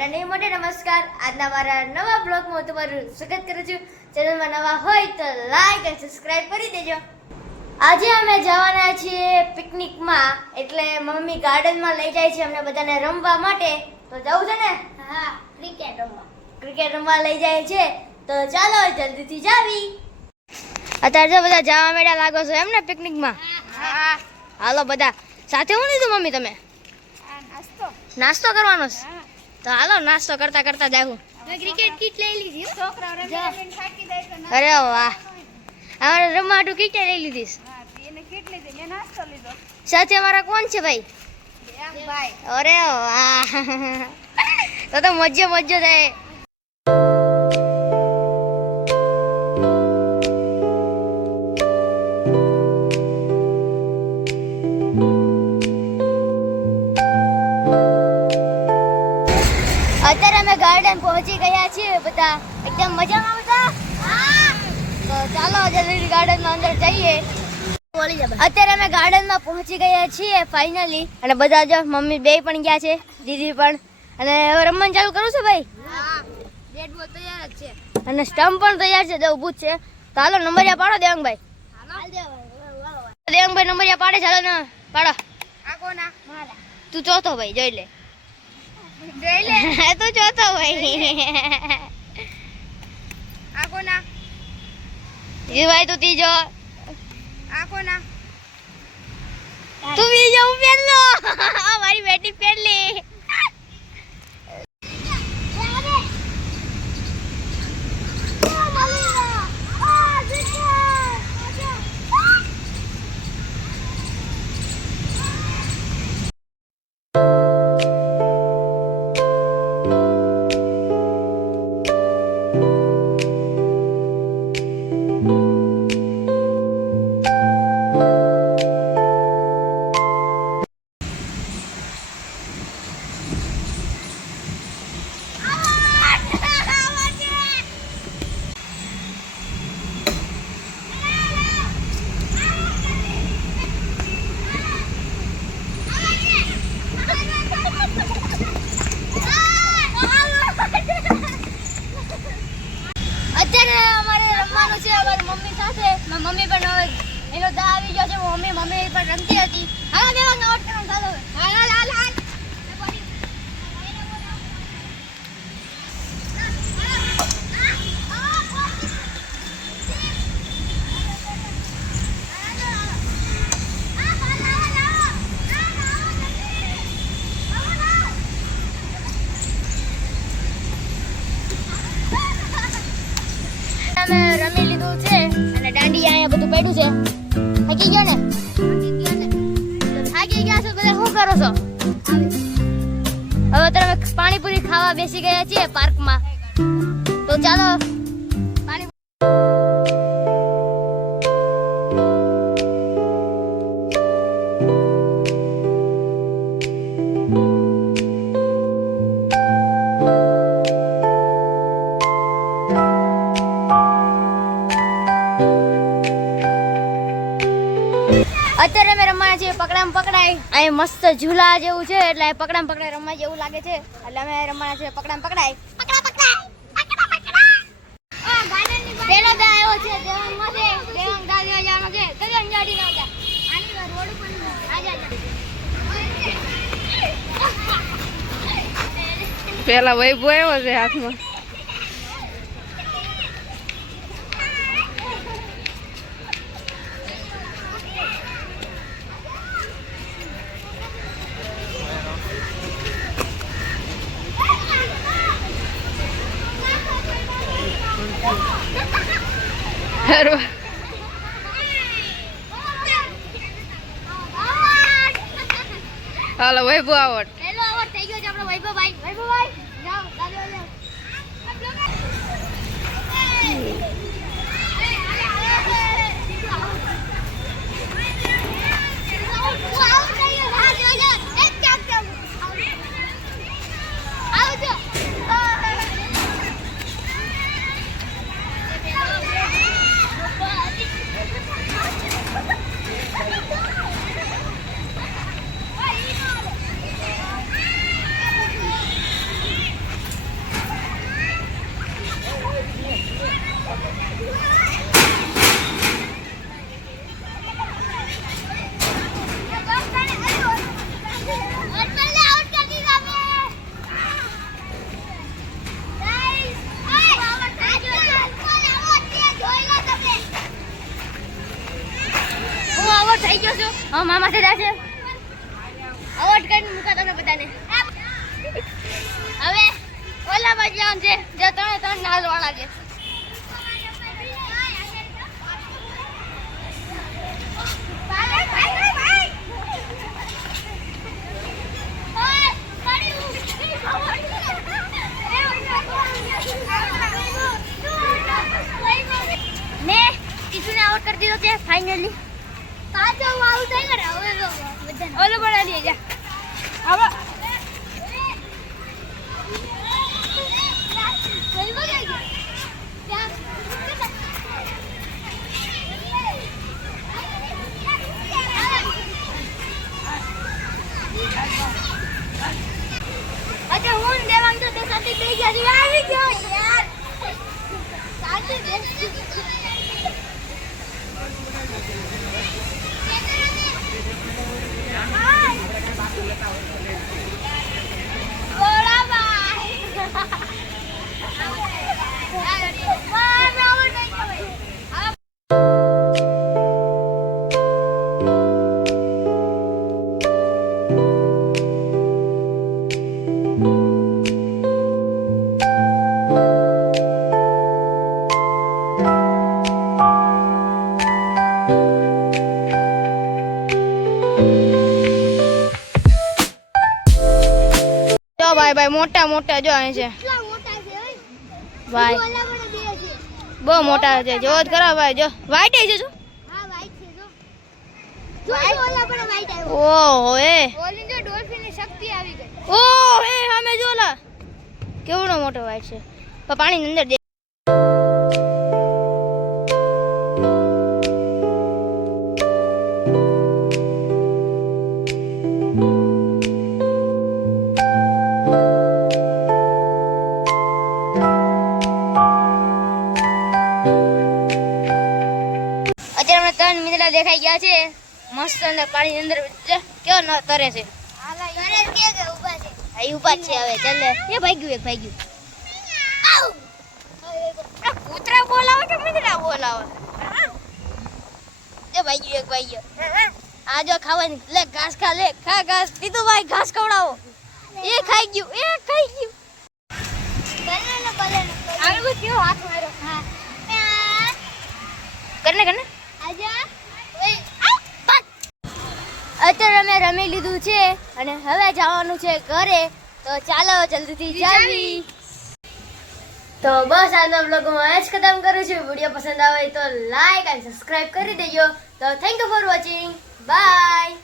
મોટા મોટે નમસ્કાર. આજના મારા નવા બ્લોગમાં તમારું સ્વાગત કરું છું. ચેનલમાં નવા હોય તો લાઈક અને સબસ્ક્રાઇબ કરી દેજો. આજે અમે જવાના છીએ પિકનિકમાં, એટલે મમ્મી ગાર્ડનમાં લઈ જાય છે અમને બધાને રમવા માટે. તો જવું છે ને? હા, ક્રિકેટ રમવા લઈ જાય છે. તો ચાલો જલ્દીથી જાવી. અત્યારે જો બધા જવા મેળા લાગો છો એમ ને પિકનિકમાં? હા. હાલો બધા સાથે. હું લીધું મમ્મી તમે? નાસ્તો કરવાનો છે? તો હાલો નાસ્તો કરતા કરતા જાવું. ક્રિકેટ કિટ લઈ લીધી છોકરાઓ રમીને થાકી જાય તો અરે વાહ, અમારે રમવા હાટુ કિટ લઈ લીધી. હા, એને કિટ લીધી, મેં નાસ્તો લીધો. સાથે અમારા કોણ છે ભાઈ? ભાઈ. અરે વાહ, તો મજો થાય. અત્યારે અમે ગાર્ડન પહોંચી ગયા છીએ બધા. એકદમ મજામાં બધા? તો ચાલો જલ્દી ગાર્ડનમાં અંદર જઈએ. અત્યારે અમે ગાર્ડનમાં પહોંચી ગયા છીએ ફાઇનલી. અને બધા જો મમ્મી બે પણ ગયા છે, દીદી પણ. અને હવે રમવાનું ચાલુ કરું છું ભાઈ. બેટ બોલ તૈયાર જ છે અને સ્ટમ્પ પણ તૈયાર છે, તો ઊભું જ છે. તો હાલો નંબરિયા પાડો દેવંગભાઈ. દેવંગભાઈ નંબરિયા પાડે. ચાલો ને પાડો. આ કોના? મારા. તું ચોથો ભાઈ, જોઈ લે. જોઈ લે. તું ચોથો ભાઈ. આ કોના? ભાઈ તું ત્રીજો. આ કોના? તું બીજો. હું પહેલો. મારી બેટી પહેલી. અત્યારે અમારે રમવાનું છે અમારી મમ્મી સાથે. મમ્મી પણ હવે એનો દા આવી ગયો છે. મમ્મી પણ રમતી હતી. હાલો દેવા આઉટ કરો. ચાલો હાલ. રમી લીધું છે અને દાંડી અહીંયા બધું પડ્યું છે. થાકી ગયો ને? થાકી ગયા છો બધા? શું કરો છો? હવે તમે પાણીપુરી ખાવા બેસી ગયા છીએ પાર્કમાં. તો ચાલો અત્યારે અમે રમવાના છીએ પકડામ પકડાય. અહીં મસ્ત ઝૂલા જેવું છે, એટલે પકડામ પકડાય રમવા જેવું લાગે છે. એટલે અમે રમવાના છીએ પકડામ પકડાય. પેલો દા આવ્યો છે દેવાંગમાં છે. દેવાંગ દા દેવા જવાનો છે. કઈ અંજાડી ના જા. આની રોડ ઉપર આજા. પેલા વૈભવ આવ્યો છે હાથમાં. હાલો વૈભવ આવડ. પેલો આવડ થઈ ગયો છે આપણો વૈભવભાઈ. વૈભવભાઈ જાઓ દાદા જાઓ. થઈ ગયો છું. હા મામા સીધા છે. અવોટ કરીને મૂકા તમને બધાને. હવે ઓલામાં જવાનું છે જે ત્રણ નાલવાળા છે. ને ઈશુને આઉટ કરી દીધો છે ફાઇનલી. પાછો હું આઉટ થઈ ગયો. હવે ઓલો બડા લઈ જા. હવે અચ્છા હું દેવાંગ તો તે સાથે બે ગયા આવી ગયો યાર. સાથે ભાઈ મોટા મોટા જો અહીં છે ભાઈ. બહુ મોટા છે જો જ ખરા ભાઈ. જો વાઈટ છે જો. હા વાઈટ છે જો. જો ઓલા પણ વાઈટ આવ્યો. ઓહો એ ઓલી જો ડોલ્ફિન ની શક્તિ આવી ગઈ. ઓહ એ સામે જો લા કેવડો મોટો વાઈટ છે. પણ પાણી ની અંદર ત્રણ મીંદડા દેખાઈ ગયા છે મસ્ત. અંદર પાણી અંદર કેવો ન તરે છે. ઉભા છે હવે ચાલે. એ ભાગ્યું એક ભાગ્યું. કૂતરા બોલાવે કે મીંદડા બોલાવે? એ ભાગ્યું એક ભાગ્યો. આ જો ખાવાની લે ઘાસ ખા લે. ખા ઘાસ. દીધું ભાઈ ઘાસ ખવડાવો. એ ખાઈ ગયું. એ ખાઈ ગયું. આનું કેવો હાથ માર્યો. હા કરને કરને. અત્યારે અમે રમી લીધું છે અને હવે જવાનું છે ઘરે. તો ચાલો જલ્દીથી જાવી. તો બસ આજના બ્લોગમાં જ ખતમ કરું છું. વિડીયો પસંદ આવે તો લાઈક અને સબસ્ક્રાઇબ કરી દેજો. તો thank you for watching. By.